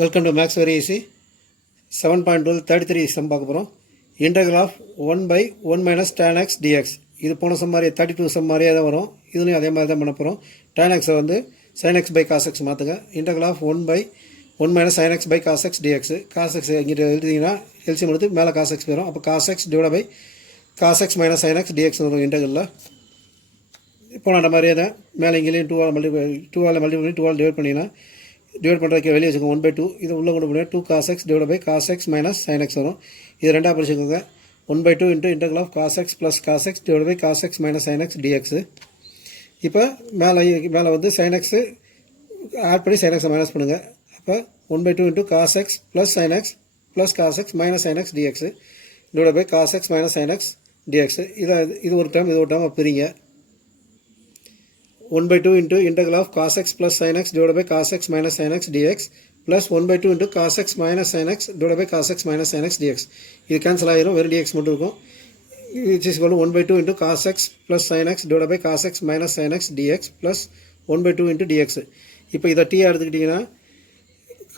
Welcome to Max Very Easy 7.12 33 sum பார்க்க போறோம். Integral of 1 by 1 minus tan x dx. இது போன some மாதிரி 32 சம் மாதிரியே தான் வரும். இதுலயும் அதே மாதிரி தான் பண்ண போறோம். tan x வந்து sin x by cos x மாத்துங்க. Integral of 1 by 1 minus sin x by cos x dx. cos x இங்க எழுதிட்டீங்கன்னா LCM எடுத்து மேல cos x வரும். அப்ப cos x divided by cos x minus sin x dx வரும் இன்டெகிரல்ல. இப்போ அந்த மாதிரியே தான் மேல இங்கேயும் 2 ஆல் மல்டிப்ளை பண்ணி 2 ஆல் டிவைட் பண்ணினா டிவைட் பண்ணுறதுக்கு வெளியே வச்சுக்கோங்க 1/2 இது உள்ளே கொண்டு போனால் 2 cos x divided by cos x minus sin x வரும். இது ரெண்டாக பிரிச்சுக்கோங்க 1/2 into integral of cos x plus cos x divided by cos x minus sin x dx. இப்போ மேலே வந்து sin x ஆட் பண்ணி sin x மைனஸ் பண்ணுங்கள். அப்போ 1/2 into cos x plus sin x plus cos x minus sin x dx divided by cos x minus sin x dx. இது ஒரு term பிரிங்க 1/2 into integral of cos x plus sin x divided by cos x minus sin x dx plus 1/2 into cos x minus sin x divided by cos x minus sin x dx. இது cancel ஆயிரும், வெறும் dx மட்டும் இருக்கும். which is equal to 1/2 into cos x plus sin x divided by cos x minus sin x dx plus 1/2 into dx. இப்போ இதை t எடுத்துக்கிட்டீங்கன்னா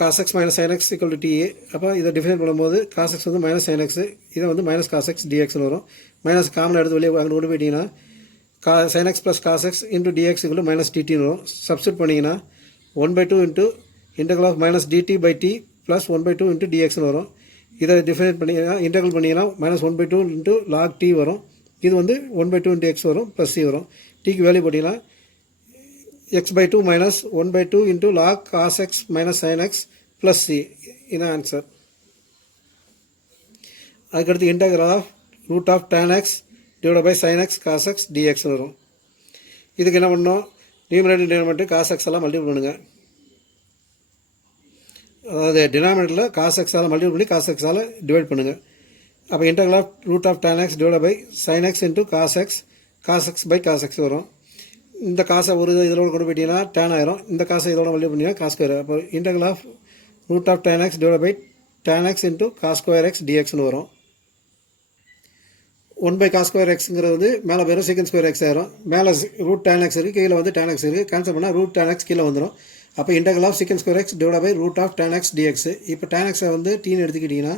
cos x minus sin x equal to t. அப்போ இதை define பண்ணும்போது cos x வந்து minus sin x, இதை வந்து minus cos x dx வரும். மைனஸ் காமன் எடுத்து வெளியே அங்கே கொண்டு போயிட்டீங்கன்னா sin x plus cos x into dx equal to minus dt வரும். சப்ஸ்டிட் பண்ணிங்கன்னா 1/2 into integral of minus dt by t plus 1/2 into dx வரும். இதை டிஃபைன் பண்ணிங்கன்னா இன்டெகிரல் பண்ணிங்கன்னா minus 1/2 into log t வரும். இது வந்து 1/2 into x வரும் plus c வரும். tக்கு வேல்யூ போட்டிங்கன்னா x/2 minus 1/2 into log cos x minus sin x plus c. இதுதான் ஆன்சர். அதுக்கடுத்து integral of root of tan x divided by sin x cos x dx வரும். இதுக்கு என்ன பண்ணணும், நியூமரேட்டர் டினாமினேட்டர் cos x எல்லாம் multiple பண்ணுங்க. அதாவது டினாமினேட்டரில் cos x ஆல் மல்டிபிள் பண்ணி cos x ஆல் டிவைட் பண்ணுங்க. அப்போ integral of root of tan x divided by sin x into cos x by cos x வரும். இந்த காசை ஒரு இதோட கொண்டு போயிட்டீங்கன்னா tan ஆயிரும், இந்த காசை இதோட மல்டிபிள் பண்ணிங்கன்னா cos ஸ்கொயர். அப்போ integral of root of tan x divided by tan x into cos square x dxன்னு வரும். 1 by cos square xங்கிறது வந்து மேலே போயிடும், secant square x ஆயிரும். மேலே root tan x இருக்குது, கீழே வந்து tan x இருக்குது. கேன்சல் பண்ணால் root tan x கீழே வந்துடும். அப்போ integral of secant square x divided by root of tan x dx. இப்போ tan x வந்து tன்னு எடுத்துக்கிட்டிங்கன்னா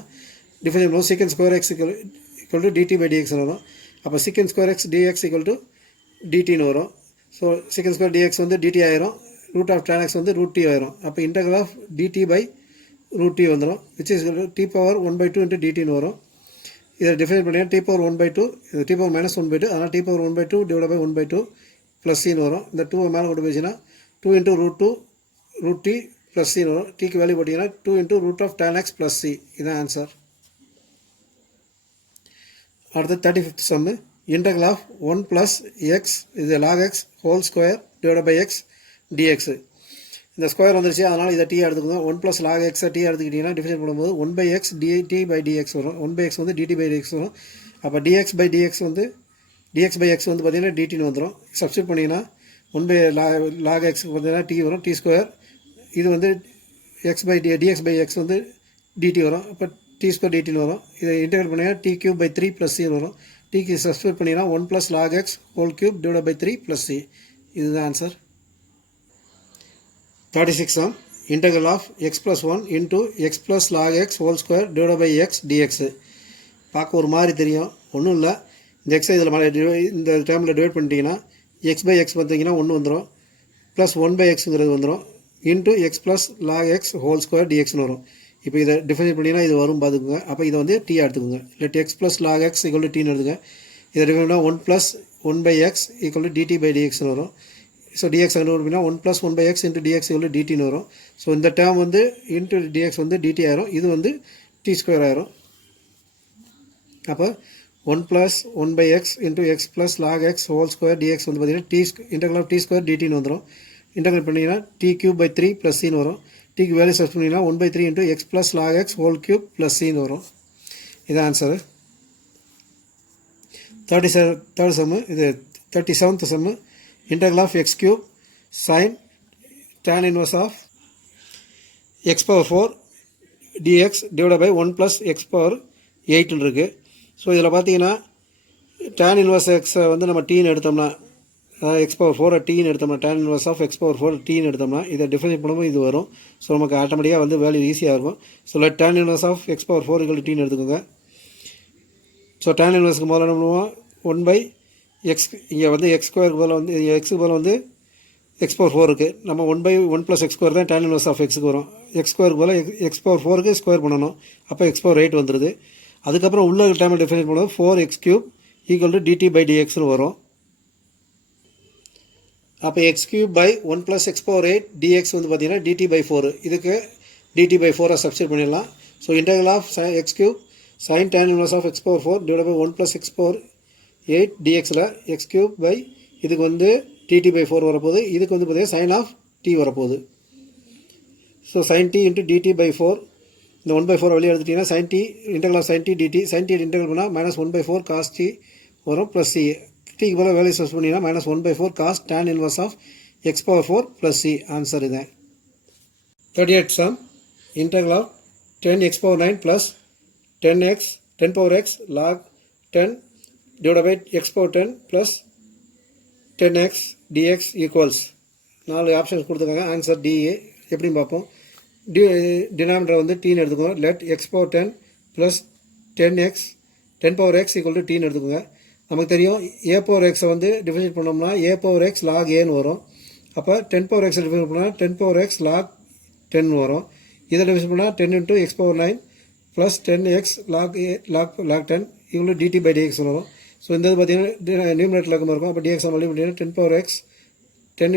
டிஃபைன் பண்ணுவோம் secant square x equal to dt by dx வரும். அப்போ secant square x dx equal to dtன்னு வரும். ஸோ secant square dx வந்து dt ஆயிரும், root of tan x வந்து root t ஆயிரும். அப்போ integral of dt by root t வந்துடும், which is equal to t power 1/2 into dt-ன்னு வரும். இதை டிஃபைன் பண்ணிங்கன்னா t power 1/2, இது t power minus 1/2, அதனால் t power 1/2 divided by 1/2 plus c-ன்னு வரும். இந்த 2 மேலே கொண்டு போயிடுச்சுன்னா 2 into root t plus c-ன்னு வரும். tக்கு வேல்யூ போட்டிங்கன்னா 2 into root of tan x plus c. இதுதான் ஆன்சர். அடுத்து 35th Jammu integral of 1 plus x இது log x whole square divided by x dx. இந்த ஸ்கொயர் வந்துருச்சு, அதனால் இதை t எடுத்துக்கோங்க. 1 plus log x t எடுத்துக்கிட்டிங்கன்னா டிஃபைன் பண்ணும்போது 1 by x dt by dx வரும். 1 by x வந்து dt by dx வரும். அப்போ dx by x வந்து பார்த்தீங்கன்னா dtன்னு வந்துடும். சப்ஸ்டிட் பண்ணிங்கன்னா 1 by log x பார்த்தீங்கன்னா t வரும், t ஸ்கொயர். இது வந்து dx by x வந்து dt வரும். அப்போ t ஸ்கொயர் dtன்னு வரும். இதை இன்டெகிரேட் பண்ணிங்கன்னா t cube by 3 plus c வரும். tக்கு சப்ஸ்டிட் பண்ணிங்கன்னா 1 plus log x whole cube divided by 3 plus c. இதுதான் answer. 36 sum integral of x plus 1 into x plus log x whole square divided by x dx. பார்க்க ஒரு மாதிரி தெரியும், ஒன்றும் இல்லை. இந்த எக்ஸை இதில் இந்த டேர்மில் டிவைட் பண்ணிட்டீங்கன்னா x by x பார்த்தீங்கன்னா 1 வந்துடும், ப்ளஸ் 1 by xங்கிறது வந்துடும், into x plus log x whole square dxன்னு வரும். இப்போ இதை டிஃபைன் பண்ணிங்கன்னா இது வரும் பார்த்துக்குங்க. அப்போ இதை வந்து t எடுத்துக்கோங்க. let x plus log x equal to t-ன்னு எடுத்துங்க. இதை டிஃபைன் பண்ணால் 1 plus 1 by x equal to dt by dxன்னு வரும். ஸோ dx அப்படின்னா 1 plus 1 by x into dx equal to dtன்னு வரும். ஸோ இந்த டேர்ம் வந்து into dx வந்து dt ஆயிரும், இது வந்து t ஸ்கொயர் ஆயிரும். அப்போ 1 plus 1 by x into x plus log x whole square dx வந்து பார்த்தீங்கன்னா integral of t square dtன்னு வந்துடும். இன்டெகிரேட் பண்ணிங்கன்னா t cube by 3 plus c-ன்னு வரும். tக்கு வேல்யூ சப்ஸ்டிட் பண்ணிங்கன்னா 1/3 into x plus log x whole cube plus c-ன்னு வரும். இதான் ஆன்சரு. 37th சம்மு இது 37th Jammu integral of x cube sin tan inverse of x power 4 dx divided by 1 plus x power 8 இருக்குது. So இதில் பார்த்தீங்கன்னா tan inverse x வந்து நம்ம tன்னு எடுத்தோம்னா அதாவது எக்ஸ் பவர் 4 டீன்னு எடுத்தோம்னா tan inverse of X power 4 டீன்னு எடுத்தோம்னா இதை டிஃபரன்ஷியேட் பண்ணும்போது இது வரும். ஸோ நமக்கு ஆட்டோமேட்டிக்காக வந்து வேல்யூ ஈஸியாக இருக்கும். So tan inverse of X power 4 equal டீன்னு எடுத்துக்கோங்க. ஸோ tan இன்வர்ஸ்க்கு முதல்ல என்ன பண்ணுவோம், 1/x, இங்கே வந்து எக்ஸ் ஸ்கொயருக்கு பதில் வந்து எக்ஸுக்கு பதில் வந்து எக்ஸ் பவர் 4 இருக்குது. நம்ம 1/1 + x ஸ்கொயர் தான் tan இன்வர்ஸ் ஆஃப் எக்ஸுக்கு வரும். எக்ஸ் ஸ்கொயருக்கு பதில் எக்ஸ் பவர் 4க்கு ஸ்கொயர் பண்ணணும். அப்போ எக்ஸ் பவர் 8 வந்துடுது. அதுக்கப்புறம் உள்ள டைமில் டிஃபரன்ஷியேட் பண்ணும்போது 4x³ = dt/dxன்னு வரும். அப்போ x³ / 1 + x பவர் 8 dx வந்து பார்த்தீங்கன்னா dt/4. இதுக்கு dt/4 சப்ஸ்டிட் பண்ணிடலாம். So integral of x³ sin tan inverse of X power 4 / 1 + x பவர் 8 dxல x³ இதுக்கு வந்து dt/4 வரப்போகுது. இதுக்கு வந்து பார்த்தீங்கன்னா sin ஆஃப் t வரப்போகுது. ஸோ sin t × dt/4, இந்த 1/4 வெளியே எடுத்துட்டிங்கன்னா sin t integral of sin t dt, sin t integral பண்ணால் -1/4 cos t வரும் ப்ளஸ் c. டீக்கு போல் வேல்யூ சப்ஸ்டிட் பண்ணிங்கன்னா -1/4 cos tan inverse of X power 4 plus c. Answer இதான். 38 sum integral of 10x power 9 plus 10 power x log 10 divided by x power 10 plus 10x dx equals 4 options கொடுத்துருக்காங்க. Answer DA. எப்படின்னு பார்ப்போம். Denominator வந்து டீன்னு எடுத்துக்கோங்க. Let x power 10 plus 10 power x equal to டீன்னு எடுத்துக்கோங்க. நமக்கு தெரியும் a பவர் x வந்து டிஃபரன்ஷியேட் பண்ணோம்னா a பவர் x log aன்னு வரும். அப்போ 10 பவர் x டிஃபரன்ஷியேட் பண்ணால் 10 பவர் x log 10 வரும். இதை டிஃபரன்ஷியேட் பண்ணால் 10 × x power 9 plus 10x log 10 = dt/dx வரும். ஸோ இந்த இது பார்த்தீங்கன்னா நியூமரேட்டரில் இருக்கும். அப்போ dx மல்டி பண்ணிங்கன்னா 10 power x 10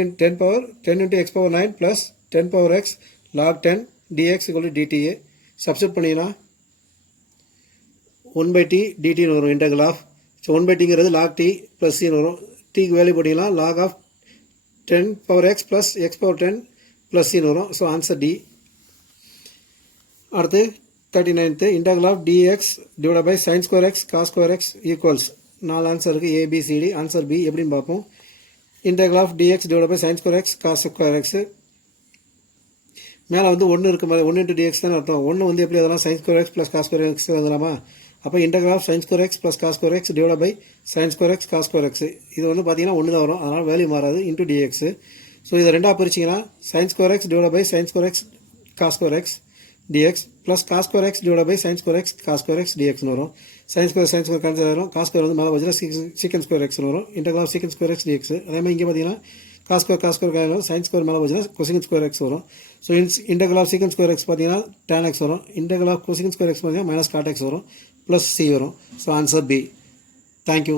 × x power 9 plus 10 power x log 10 dx = dt. Substitute பண்ணிங்கன்னா 1/t dtன்னு வரும் இன்டெக்ரல் ஆஃப். ஸோ 1/tங்கிறது log t ப்ளஸ் cன்னு வரும். டீக்கு வேல்யூ போட்டிங்கன்னா log of 10 power x plus x power 10 plus cன்னு வரும். So answer D. அடுத்து 39th integral of dx divide by sin square x cos square x equals 4 answer இருக்குது. ABCD. Answer B எப்படின்னு பார்ப்போம். Integral of dx divide by sin square x cos square x மேலே வந்து 1 இருக்கு, 1 × dx தானே அர்த்தம். 1 வந்து எப்படி அதெல்லாம் sin square x plus cos square x எழுதலாமா? அப்போ integral of sin square x plus cos square x divide by sin square x cos square x இது வந்து பார்த்தீங்கன்னா 1 தான் வரும். அதனால் வேல்யூ மாறாது × dx. ஸோ இதை ரெண்டாக பிரிச்சிங்கன்னா sin square x divide by sin square x cos square x dx plus cos square x divide by sin square x cos square x dxன்னு வரும். sin ஸ்கொயர் கேன்சல் ஆகிடும். cos ஸ்கொயர் வந்து மேலே வச்சுன்னா secant square xன்னு வரும். Integral of secant square x dx. அதே மாதிரி இங்கே பார்த்தீங்கன்னா cos ஸ்கொயர் ஆகிடும். sin ஸ்கொயர் மேலே வச்சுன்னா cosecant ஸ்கொயர் x வரும். So integral of secant square x பார்த்தீங்கன்னா tan x வரும். Integral of cosecant square x பார்த்தீங்கன்னா -cot x வரும் ப்ளஸ் c வரும். So answer B. தேங்க்யூ.